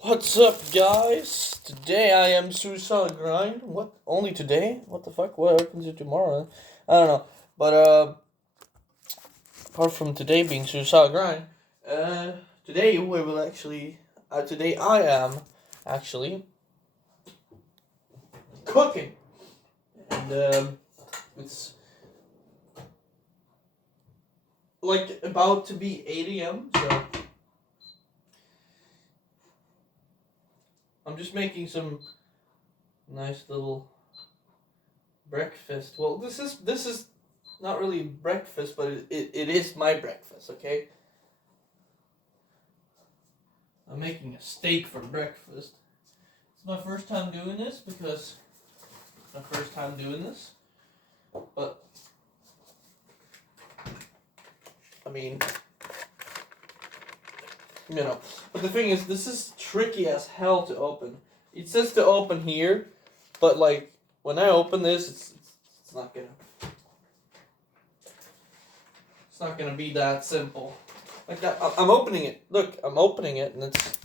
What's up, guys? Today I am Suicide Grind. What? Only today? What the fuck? What happens to tomorrow? I don't know. But, apart from today being Suicide Grind, today we will actually, today I am actually cooking. And, it's like about to be 8 a.m., so I'm just making some nice little breakfast. Well, this is not really breakfast, but it is my breakfast, okay? I'm making a steak for breakfast. It's my first time doing this because it's my first time doing this. But I mean, you know. But the thing is, this is tricky as hell to open. It says to open here, but like when I open this, it's not gonna be that simple. Like I'm opening it. Look, I'm opening it, and it's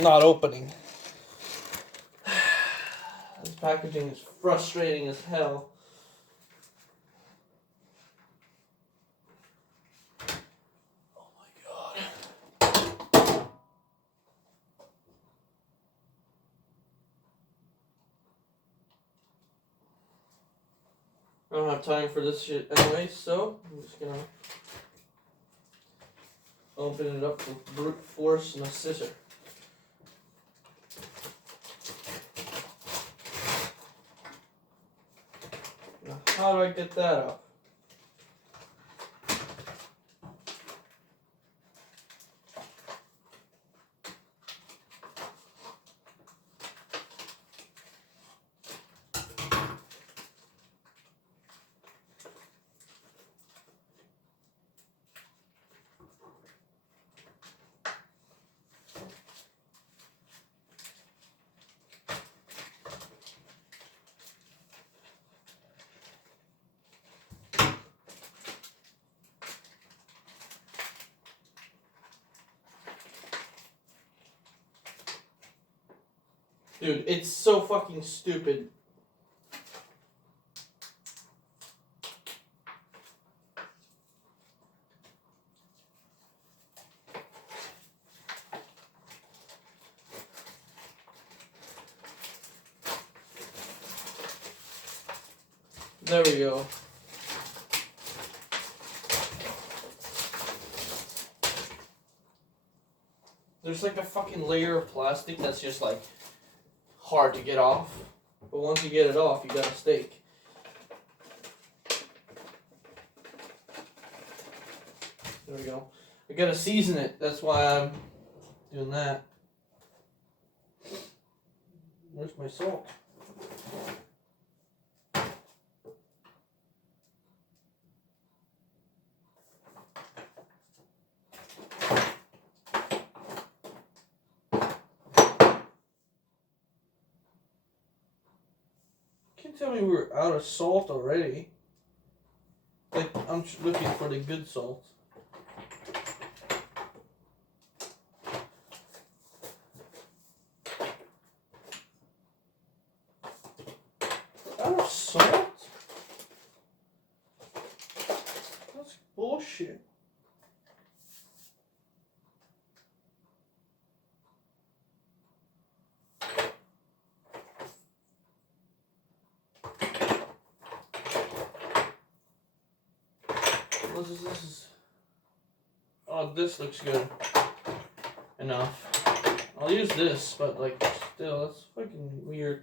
not opening. This packaging is frustrating as hell. Oh my god. I don't have time for this shit anyway, so I'm just gonna open it up with brute force and a scissor. Now, how do I get that up? Dude, it's so fucking stupid. There we go. There's like a fucking layer of plastic that's just like hard to get off. But once you get it off, you got a steak. There we go. I gotta season it. That's why I'm doing that. Where's my salt? Can't tell me we're out of salt already. Like, I'm looking for the good salt. Out of salt? That's bullshit. This is. Oh, this looks good. Enough. I'll use this, but like, still, that's fucking weird.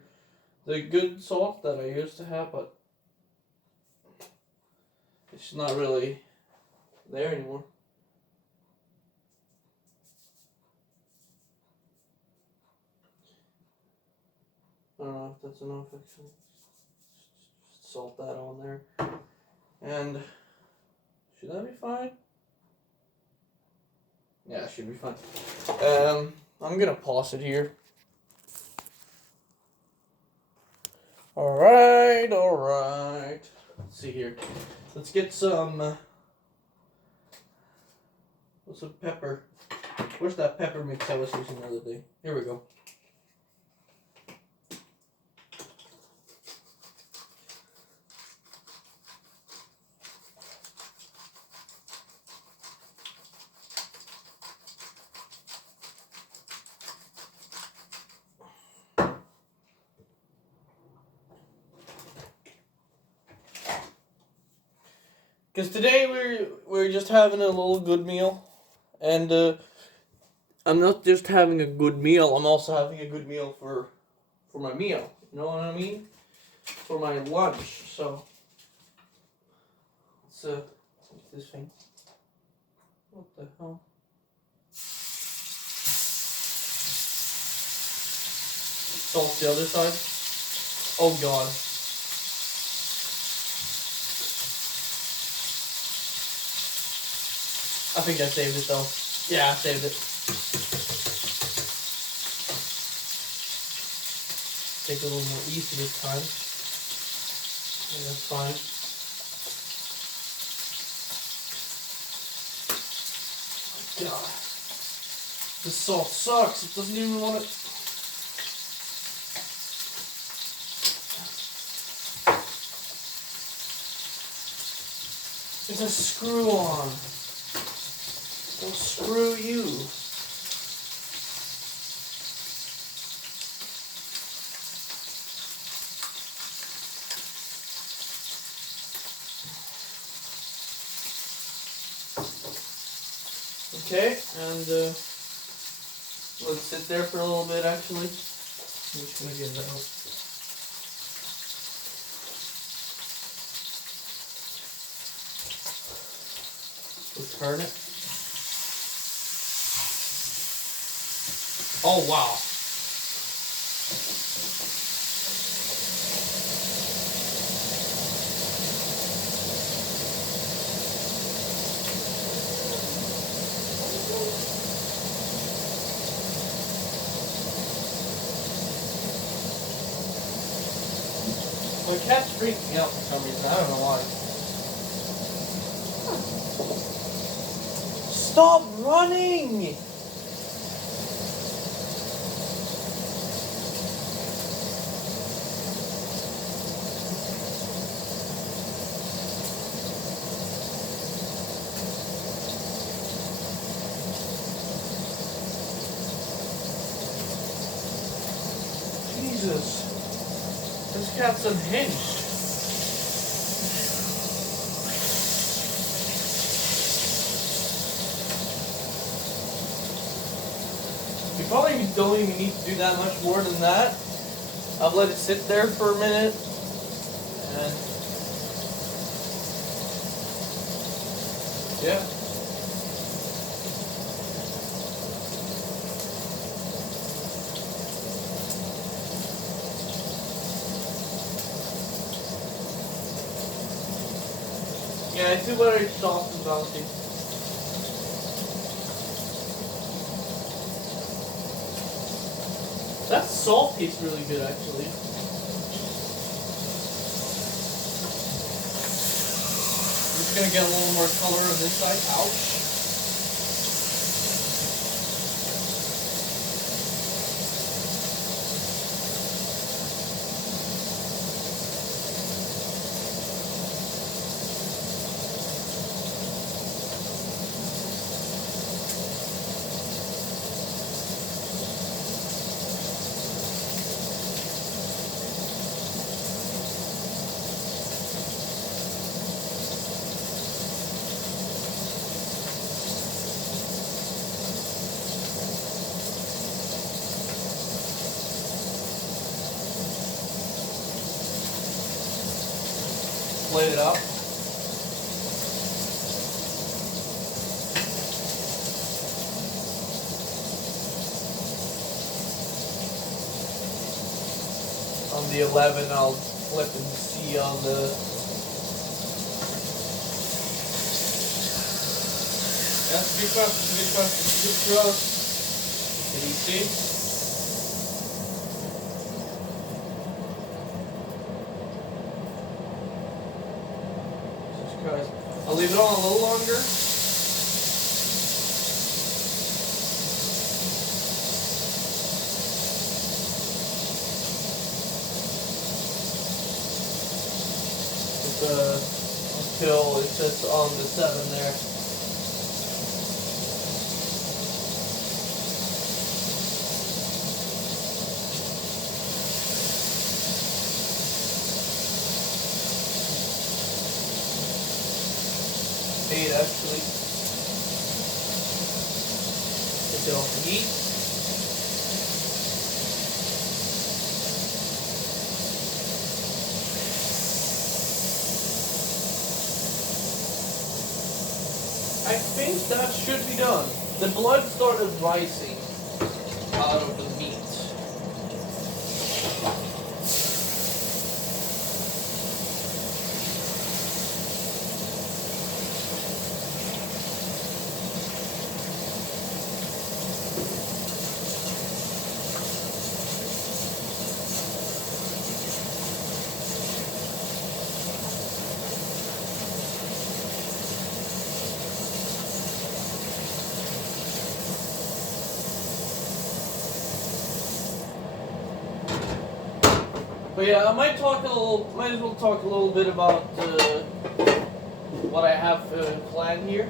The good salt that I used to have, but it's not really there anymore. I don't know if that's enough, actually. Just salt that on there. And should that be fine? Yeah, it should be fine. I'm gonna pause it here. Alright. Let's see here. Let's get some pepper. Where's that pepper mix I was using the other day? Here we go. Because today we're just having a little good meal, and I'm not just having a good meal. I'm also having a good meal for my meal. You know what I mean? For my lunch. So let's take this thing. What the hell? Salt the other side. Oh God. I think I saved it though. Yeah, I saved it. Take it a little more easy this time. Yeah, that's fine. Oh God. This salt sucks. It doesn't even want to. It's a screw on. Well, screw you. Okay, and let's sit there for a little bit actually. I'm just gonna get that out. Let's turn it. Oh wow. My cat's freaking out for some reason. I don't know why. Stop running! Jesus. This cat's unhinged. You probably don't even need to do that much more than that. I've let it sit there for a minute. And yeah. Yeah, it's very soft and bouncy. That salt tastes really good, actually. I'm just gonna get a little more color on this side. Ouch. Plate it up. On the 11, I'll flip and see on the. That's a good crust. It's a good crust. It's a good crust. Can you see? I'll leave it on a little longer. until it says on the 7 there. Eight actually. Take it off the heat. I think that should be done. The blood started rising out of the meat. But yeah, I might as well talk a little bit about what I have planned here.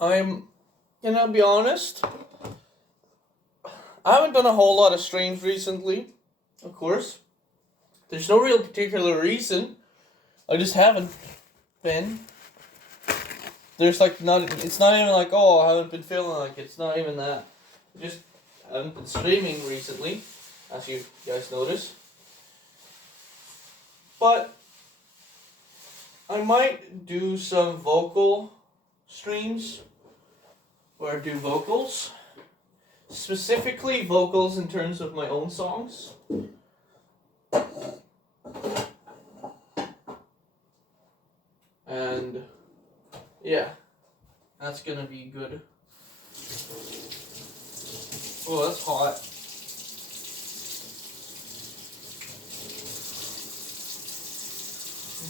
I'm gonna be honest. I haven't done a whole lot of streams recently, of course. There's no real particular reason. I just haven't been. There's like it's not even like, oh, I haven't been feeling like it. It's not even that. I just haven't been streaming recently, as you guys notice. But I might do some vocal streams where I do vocals. Specifically vocals in terms of my own songs. And yeah, that's gonna be good. Oh, that's hot.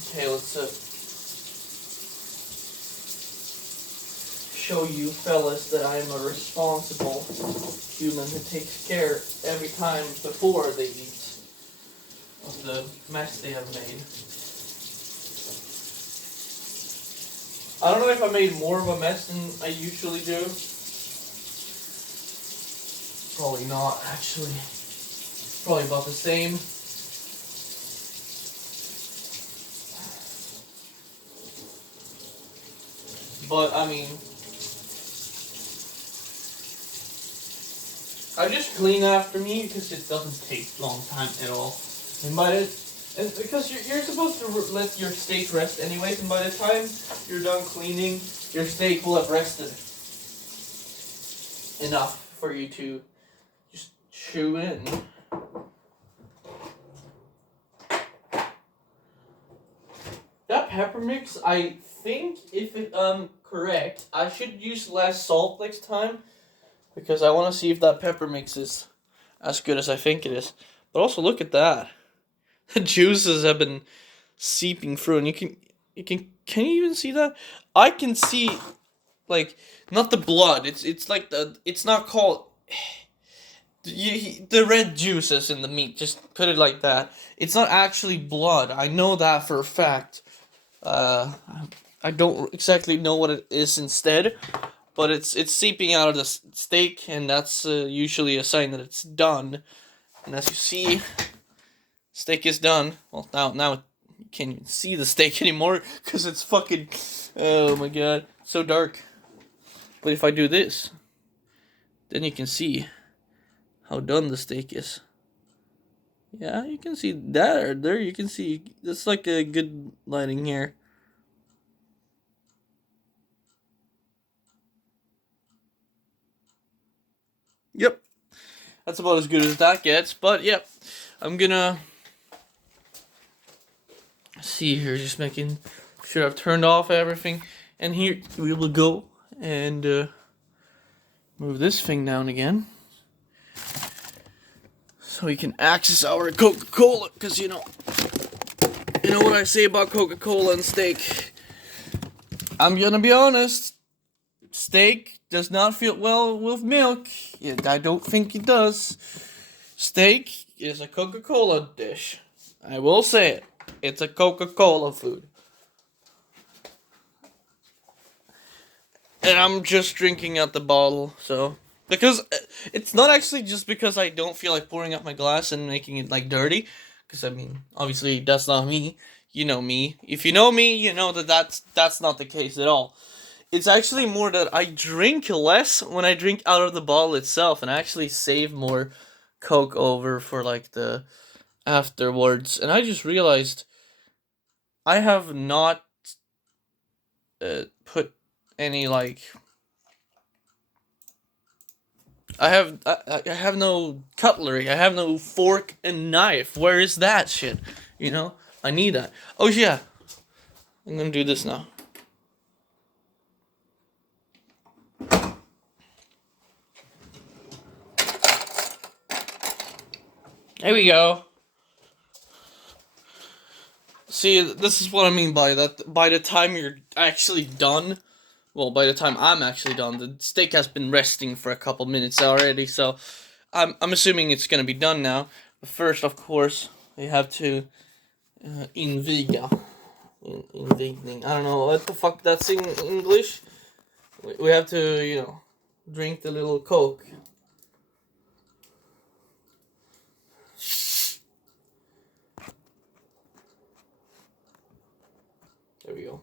Okay, let's show you fellas that I'm a responsible human who takes care every time before they eat of the mess they have made. I don't know if I made more of a mess than I usually do. Probably not, actually. Probably about the same. But, I mean, I just clean after me because it doesn't take a long time at all. And because you're supposed to let your steak rest anyways, and by the time you're done cleaning, your steak will have rested enough for you to just chew in. That pepper mix, I think, if I'm correct, I should use less salt next time, because I want to see if that pepper mix is as good as I think it is. But also look at that. The juices have been seeping through, and can you even see that? I can see, like, not the blood. It's like it's not called the red juices in the meat. Just put it like that. It's not actually blood. I know that for a fact. I don't exactly know what it is instead, but it's seeping out of the steak, and that's usually a sign that it's done. And as you see, steak is done. Well, now you can't even see the steak anymore because it's fucking, oh my god, so dark. But if I do this, then you can see how done the steak is. Yeah, you can see that. There you can see. That's like a good lighting here. Yep. That's about as good as that gets. But, yep. I'm gonna see here. Just making sure I've turned off everything. And here we will go and move this thing down again. So we can access our Coca-Cola. Because, you know what I say about Coca-Cola and steak. I'm gonna be honest. Steak does not feel well with milk. I don't think it does. Steak is a Coca-Cola dish. I will say it. It's a Coca-Cola food. And I'm just drinking out the bottle, so... Because it's not actually just because I don't feel like pouring out my glass and making it, like, dirty. Because, I mean, obviously, that's not me. You know me. If you know me, you know that that's not the case at all. It's actually more that I drink less when I drink out of the bottle itself, and I actually save more Coke over for, like, the afterwards. And I just realized I have not put any, like... I have no cutlery. I have no fork and knife. Where is that shit? You know? I need that. Oh yeah. I'm gonna do this now. There we go. See, this is what I mean by that. By the time you're actually done, well, by the time I'm actually done, the steak has been resting for a couple minutes already, so I'm assuming it's gonna be done now. But first, of course, we have to inviga. Invigning. I don't know what the fuck that's in English. We have to, you know, drink the little Coke. There we go.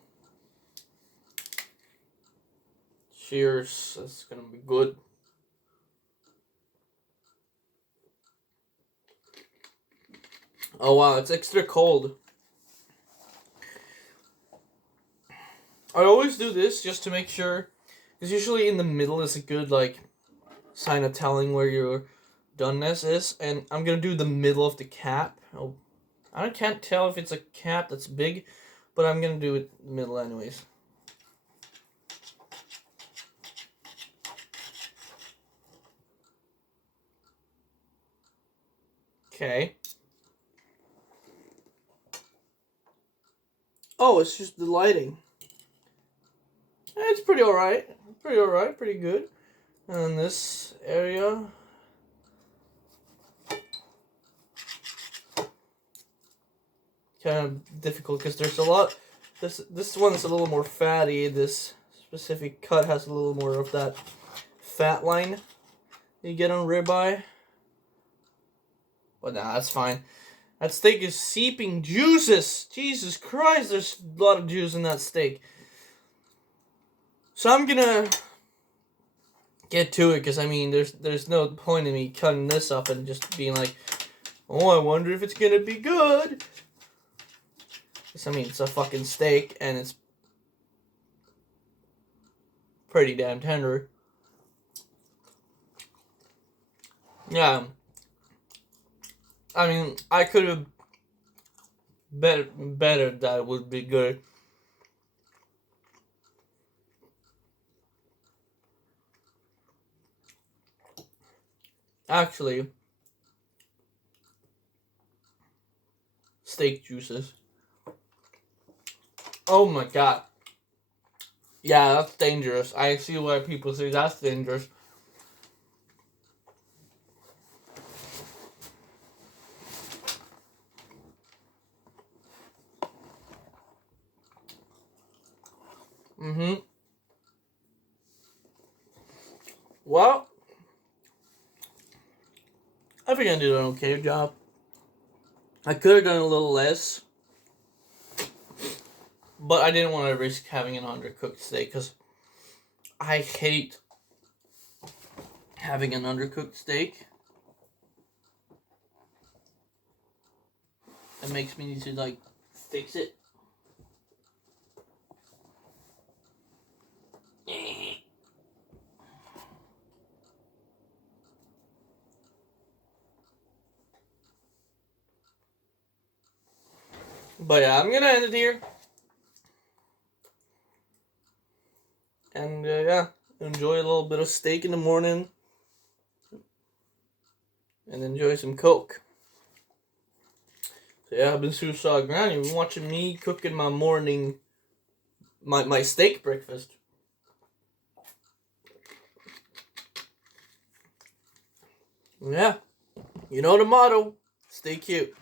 Cheers. That's gonna be good. Oh wow, it's extra cold. I always do this just to make sure, because usually in the middle is a good, like, sign of telling where your doneness is, and I'm gonna do the middle of the cap. Oh, I can't tell if it's a cap that's big, but I'm gonna do it in the middle anyways. Okay. Oh, it's just the lighting. It's pretty alright. Pretty alright, pretty good. And this area... kind of difficult because there's a lot. This one's a little more fatty. This specific cut has a little more of that fat line you get on ribeye. But nah, that's fine. That steak is seeping juices. Jesus Christ, there's a lot of juice in that steak. So I'm gonna get to it because I mean, there's no point in me cutting this up and just being like, oh, I wonder if it's gonna be good. I mean, it's a fucking steak, and it's pretty damn tender. Yeah. I mean, I could have better that it would be good. Actually, steak juices. Oh my god. Yeah, that's dangerous. I see why people say that's dangerous. Well, I think I did an okay job. I could have done a little less, but I didn't want to risk having an undercooked steak because I hate having an undercooked steak. It makes me need to, like, fix it. But yeah, I'm gonna end it here. And yeah, enjoy a little bit of steak in the morning. And enjoy some Coke. So yeah, I've been Suicide Granny. You've been watching me cooking my morning, my steak breakfast. Yeah, you know the motto, stay cute.